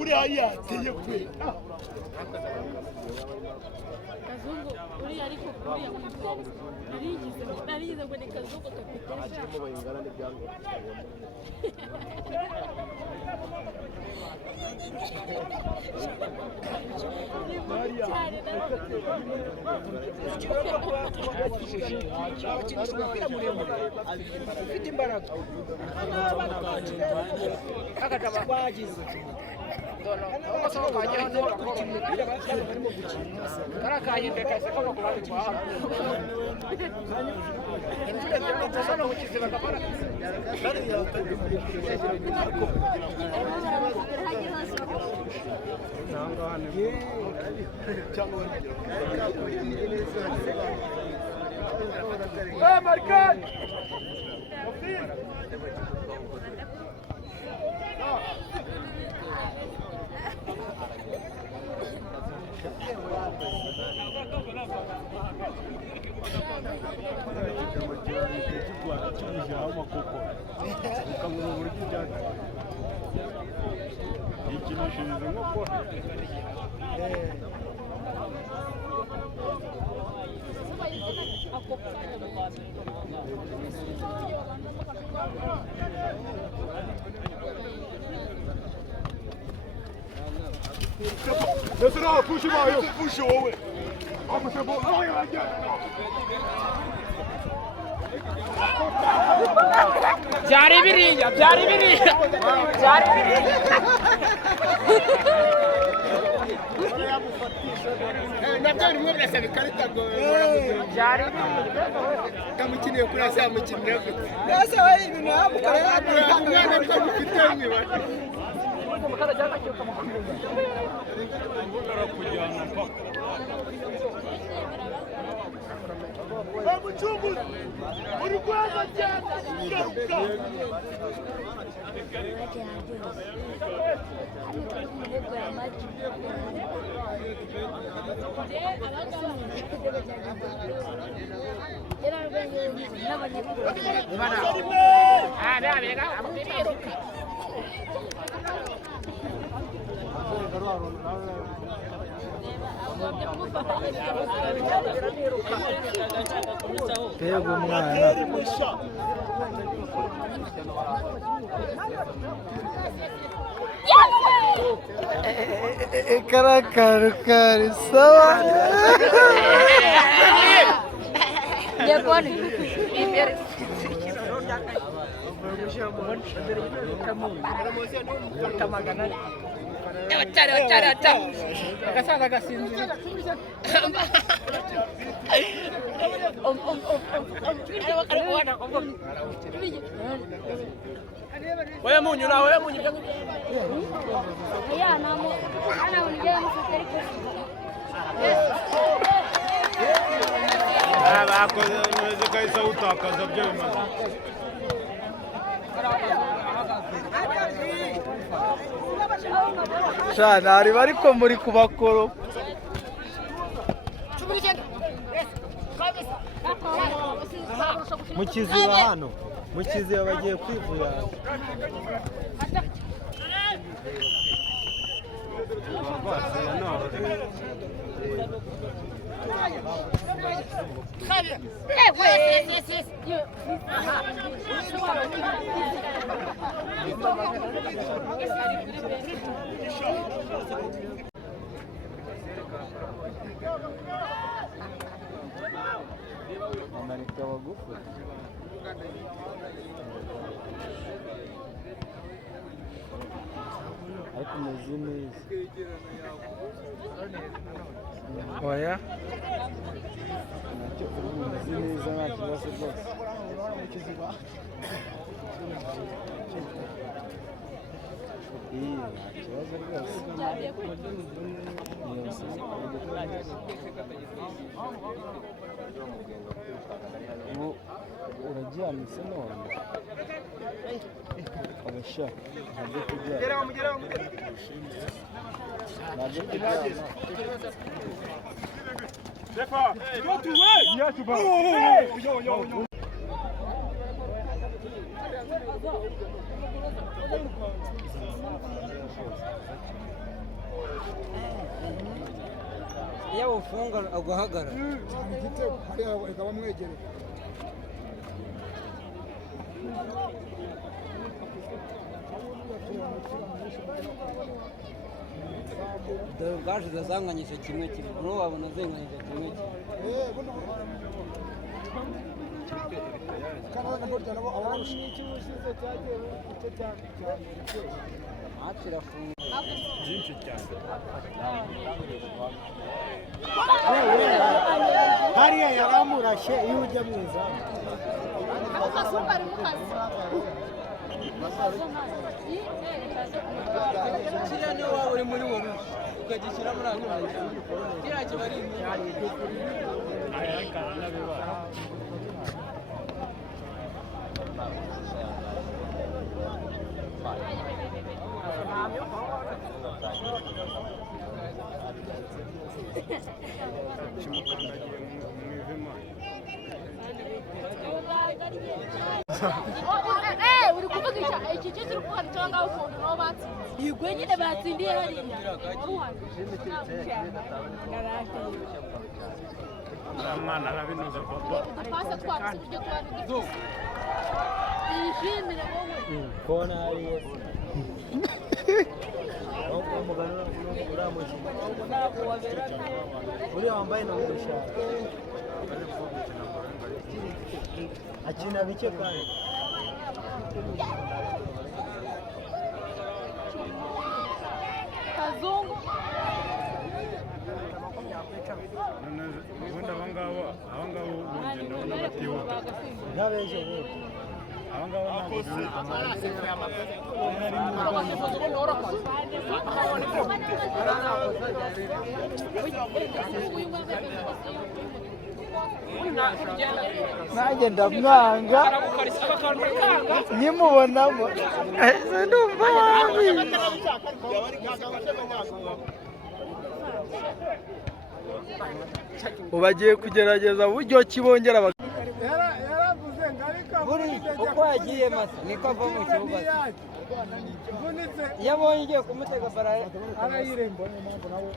uriya yateye kwe Kazungu uriya ariko uriya narigize ngo ni Kazungu kapitesha ufite imbaraga bagize Descendant, pousse-moi, pousse ouais. Oh, mais c'est bon, oh, il va dire. byari biriya nabyo rimwe birasaba ikarita ngo byari kamukiniye kuri asa yamukinira gute ese we ibintu yamukora umwana ko mufite mwibana Bamuchunguzi uri kwaza cyane garuka Pega umwana karakari sawa agasaza gasinzira wewe munyu na wewe munyu ya namo ana unijia msitari bako neze kaisa utakaza byo bimaze shana ari bariko muri kubakoro mukiziba hano mukiziba bagiye kwivuya Amerika bagufu ariko meze neza oya ntacyo umeze neza nta kibazo rwose nta kibazo rwose ubu uraryamye none abasha ntabwo kuryama ntabwo kuryama Defa, go to where? Yeah, to bow. Yo. iyo ufunga ugahagarara igitego hariya bakaba bamwegereye dore bwashize zanganyije kimwe kimwe n'ubu wabona zinganyije kimwe kimwe match irafunga byinshi cyane hariya yaramurashe iyo ujya mu izamu kiriya niyo waba uri muri wowe ukagishyira muri ako kiriya kiba ari uri kuvuga iki cyo turi kuvuga cyo ngaho ukuntu no batsinze yigwe nyine batsindiye hariya mwana arabinoza papa pasa twatse ibyo twari dufite yishimire wowe kona hariya umugano uramukina uriya wambaye na ushaka akina bike kandi kazungu ubundi abangabo bongera ndabona batihuta n'abejo rero abangabo ntabwo bihuta nanjye ndamwanga nkimubonamo ese ndumva yabi ubagiye kugerageza uburyo kibongera yaravuze ngo ariko buri uko yagiye masa niko ava mu kibuga iyo abonye ugiye kumutega arayiremba niyo mpamvu nawe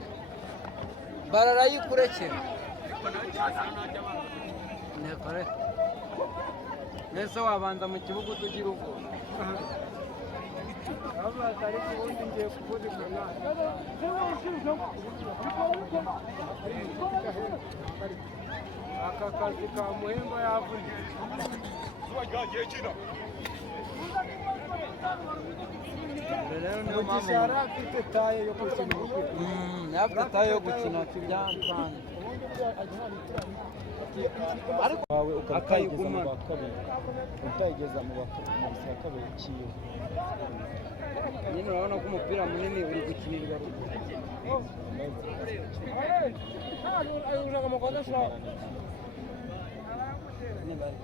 bararayikurekera mbese wabanza mu kibuga utugira ubwoba abaza ariko ubundi ngiye kuvuza imanani aka kazi ka muhemba yavuze rero niyo mpamvu yari afite taye yo gukina umupira yafite tayo yo gukina kibyantanze ariko wawe ukatayigeza mu wa kabiri utayigeza mu wa kabiri kiyo nyine urabona ko umupira munini uri gukinirwa bari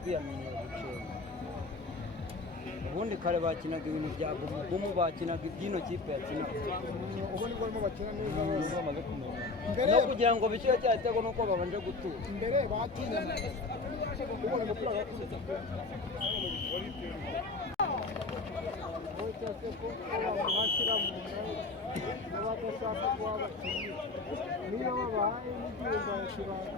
kwiyamenyera gucenga ubundi kare bakinaga ibintu bya bumu bakinaga iby'ino kipe yakinaga ubu nibwo barimo bakina neza bamaze kumenya no kugira ngo bishyure cya gitego nuko babanje gutura imbere batinyana ubona umupira ko abantu bashyira mu nda badashaka kuba abakinnyi niba babahaye n'igihembo kibanda